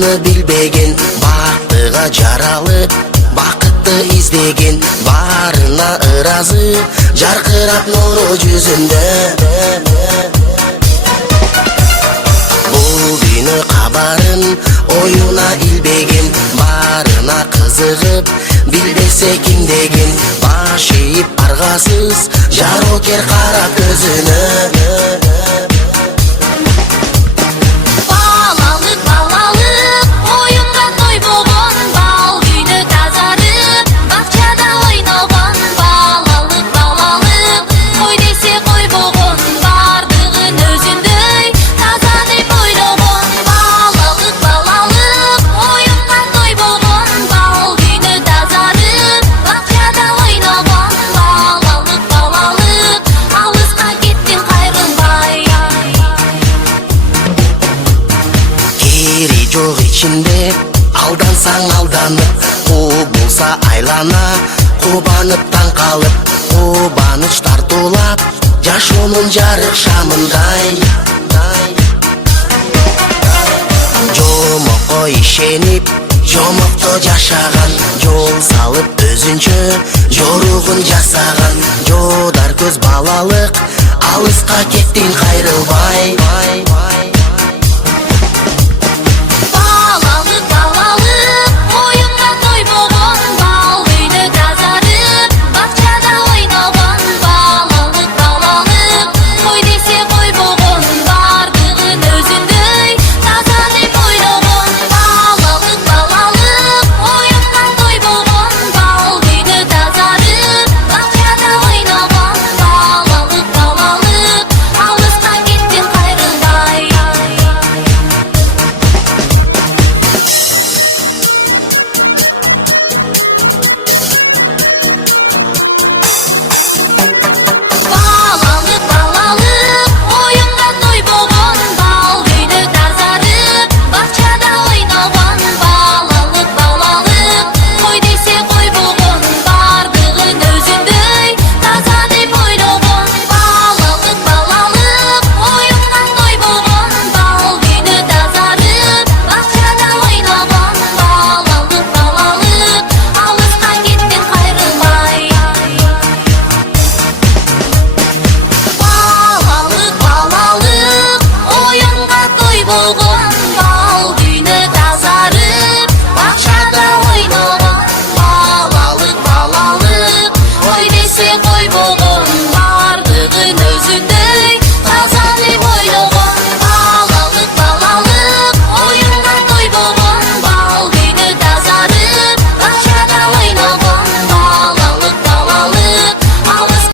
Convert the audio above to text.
бактыны билбеген, бактыга жаралып бакытты издеген, барына ыразы жаркырап нуру жүзүндө. Бул күнү кабарын оюна илбеген, барына кызыгып билбесе ким деген, баш ийип аргасыз жарокер кара көзүнө. Жок ичинде алдансаң алданып, болса айлана кубанып таң калып, кубаныч тартуулап жашоонун жарык шамындай. Жомокко ишенип жомокто жашаган, жол салып өзүнчө жоругун жасаган, жодар көз балалык алыска кеттин кайрылбай.